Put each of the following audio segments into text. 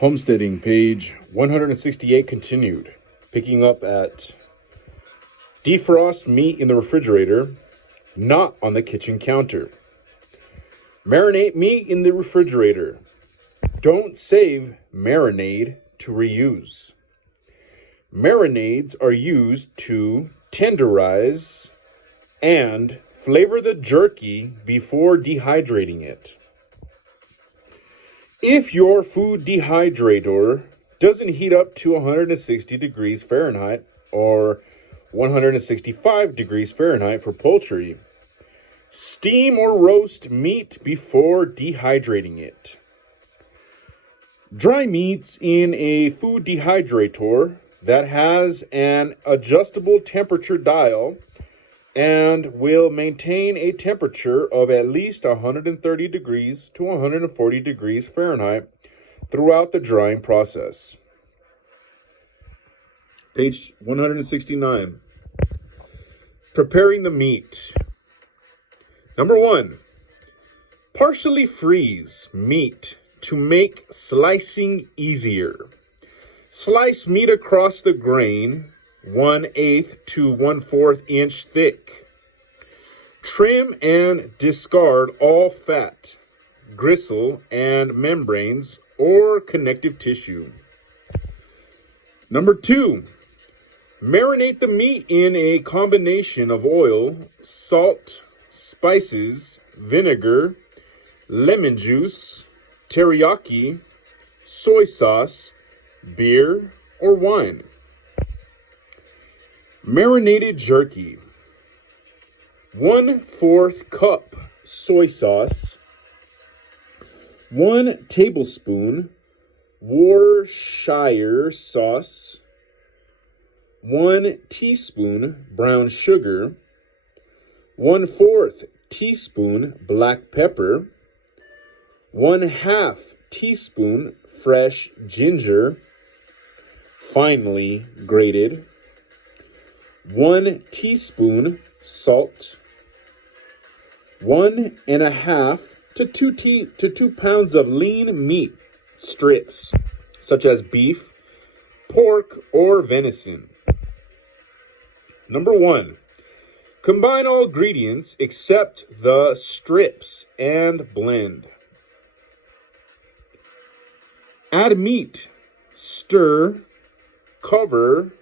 Homesteading, page 168 continued. Picking up at defrost meat in the refrigerator, not on the kitchen counter. Marinate meat in the refrigerator. Don't save marinade to reuse. Marinades are used to tenderize and flavor the jerky before dehydrating it. If your food dehydrator doesn't heat up to 160 degrees Fahrenheit or 165 degrees Fahrenheit for poultry, steam or roast meat before dehydrating it. Dry meats in a food dehydrator that has an adjustable temperature dial and will maintain a temperature of at least 130 degrees to 140 degrees Fahrenheit throughout the drying process. Page 169. Preparing the meat. Number 1. Partially freeze meat to make slicing easier. Slice meat across the grain 1/8 to 1/4 inch thick. Trim and discard all fat, gristle, and membranes or connective tissue. Number 2, marinate the meat in a combination of oil, salt, spices, vinegar, lemon juice, teriyaki, soy sauce, beer, or wine. Marinated jerky. 1/4 cup soy sauce. 1 tablespoon Worcestershire sauce. 1 teaspoon brown sugar. 1/4 teaspoon black pepper. 1/2 teaspoon fresh ginger, finely grated. 1 teaspoon salt. 1.5 to 2 pounds of lean meat strips, such as beef, pork, or venison. Number 1. Combine all ingredients except the strips and blend. Add meat, stir, cover,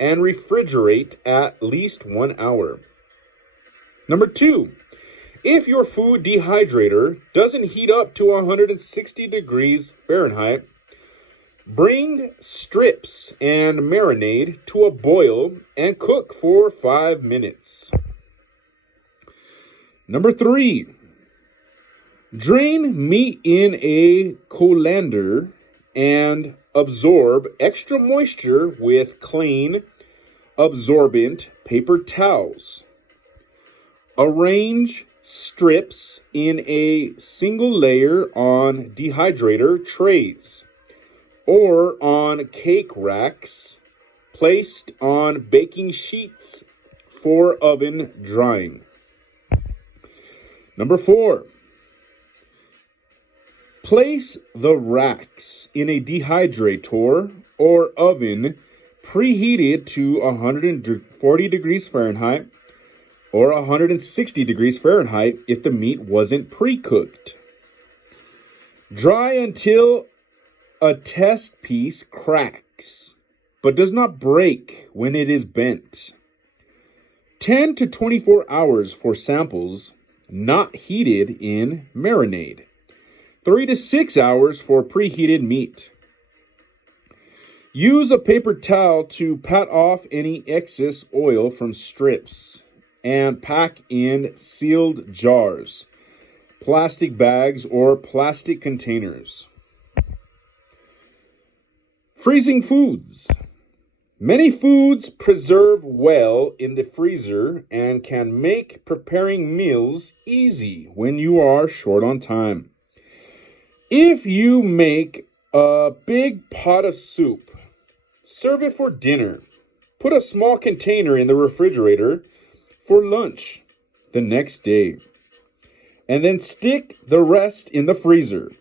and refrigerate at least 1 hour. Number 2, if your food dehydrator doesn't heat up to 160 degrees Fahrenheit, bring strips and marinade to a boil and cook for 5 minutes. Number 3, drain meat in a colander and absorb extra moisture with clean, absorbent paper towels. Arrange strips in a single layer on dehydrator trays or on cake racks placed on baking sheets for oven drying. Number 4. Place the racks in a dehydrator or oven preheated to 140 degrees Fahrenheit or 160 degrees Fahrenheit if the meat wasn't pre-cooked. Dry until a test piece cracks, but does not break when it is bent. 10 to 24 hours for samples not heated in marinade. 3 to 6 hours for preheated meat. Use a paper towel to pat off any excess oil from strips and pack in sealed jars, plastic bags, or plastic containers. Freezing foods. Many foods preserve well in the freezer and can make preparing meals easy when you are short on time. If you make a big pot of soup, serve it for dinner. Put a small container in the refrigerator for lunch the next day, and then stick the rest in the freezer.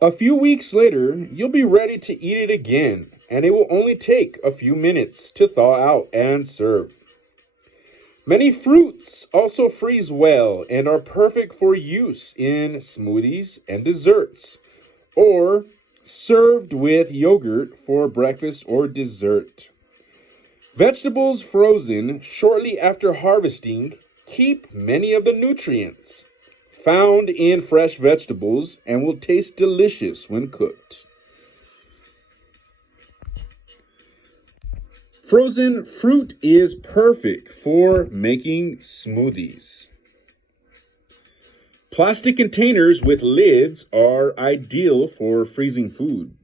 A few weeks later, you'll be ready to eat it again, and it will only take a few minutes to thaw out and serve. Many fruits also freeze well and are perfect for use in smoothies and desserts, or served with yogurt for breakfast or dessert. Vegetables frozen shortly after harvesting keep many of the nutrients found in fresh vegetables and will taste delicious when cooked. Frozen fruit is perfect for making smoothies. Plastic containers with lids are ideal for freezing food.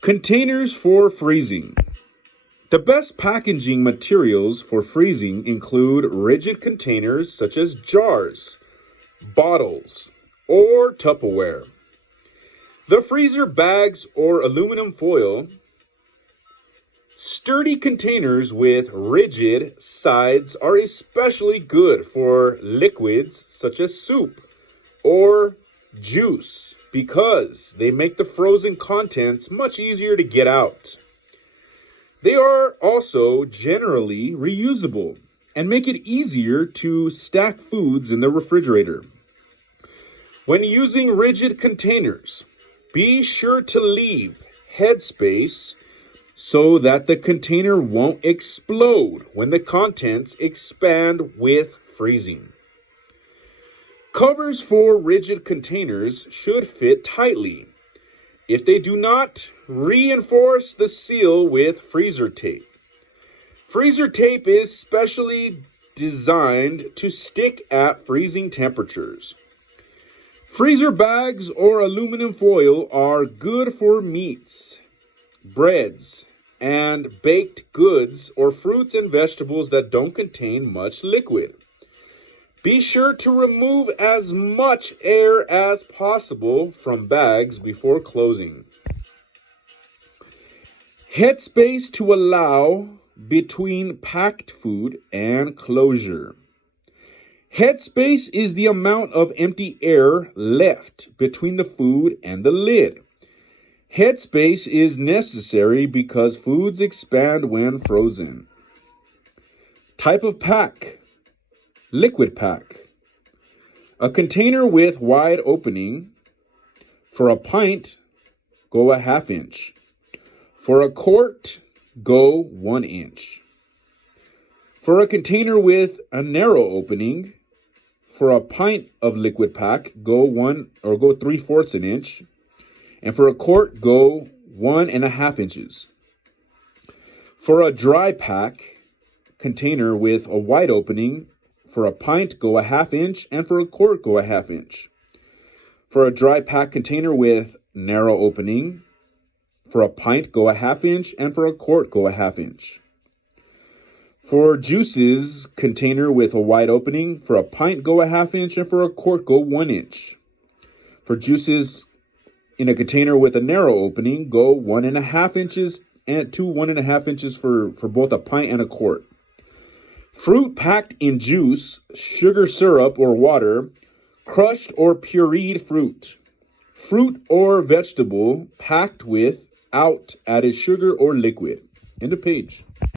Containers for freezing. The best packaging materials for freezing include rigid containers such as jars, bottles, or Tupperware. The freezer bags or aluminum foil. Sturdy containers with rigid sides are especially good for liquids such as soup or juice because they make the frozen contents much easier to get out. They are also generally reusable and make it easier to stack foods in the refrigerator. When using rigid containers, be sure to leave headspace so that the container won't explode when the contents expand with freezing. Covers for rigid containers should fit tightly. If they do not, reinforce the seal with freezer tape. Freezer tape is specially designed to stick at freezing temperatures. Freezer bags or aluminum foil are good for meats, breads, and baked goods or fruits and vegetables that don't contain much liquid. Be sure to remove as much air as possible from bags before closing. Headspace to allow between packed food and closure. Headspace is the amount of empty air left between the food and the lid. Headspace is necessary because foods expand when frozen. Type of pack. Liquid pack. A container with wide opening. For a pint, go a ½ inch. For a quart, go 1 inch. For a container with a narrow opening, for a pint of liquid pack, go 3/4 an inch. And for a quart, go 1½ inches. For a dry pack container with a wide opening, for a pint, go a ½ inch, and for a quart, go a ½ inch. For a dry pack container with narrow opening, for a pint, go a ½ inch, and for a quart, go a ½ inch. For juices container with a wide opening, for a pint, go a ½ inch, and for a quart, go 1 inch. For juices in a container with a narrow opening, go 1½ inches and to 1½ inches for both a pint and a quart. Fruit packed in juice, sugar syrup or water, crushed or pureed fruit. Fruit or vegetable packed without added sugar or liquid. End of page.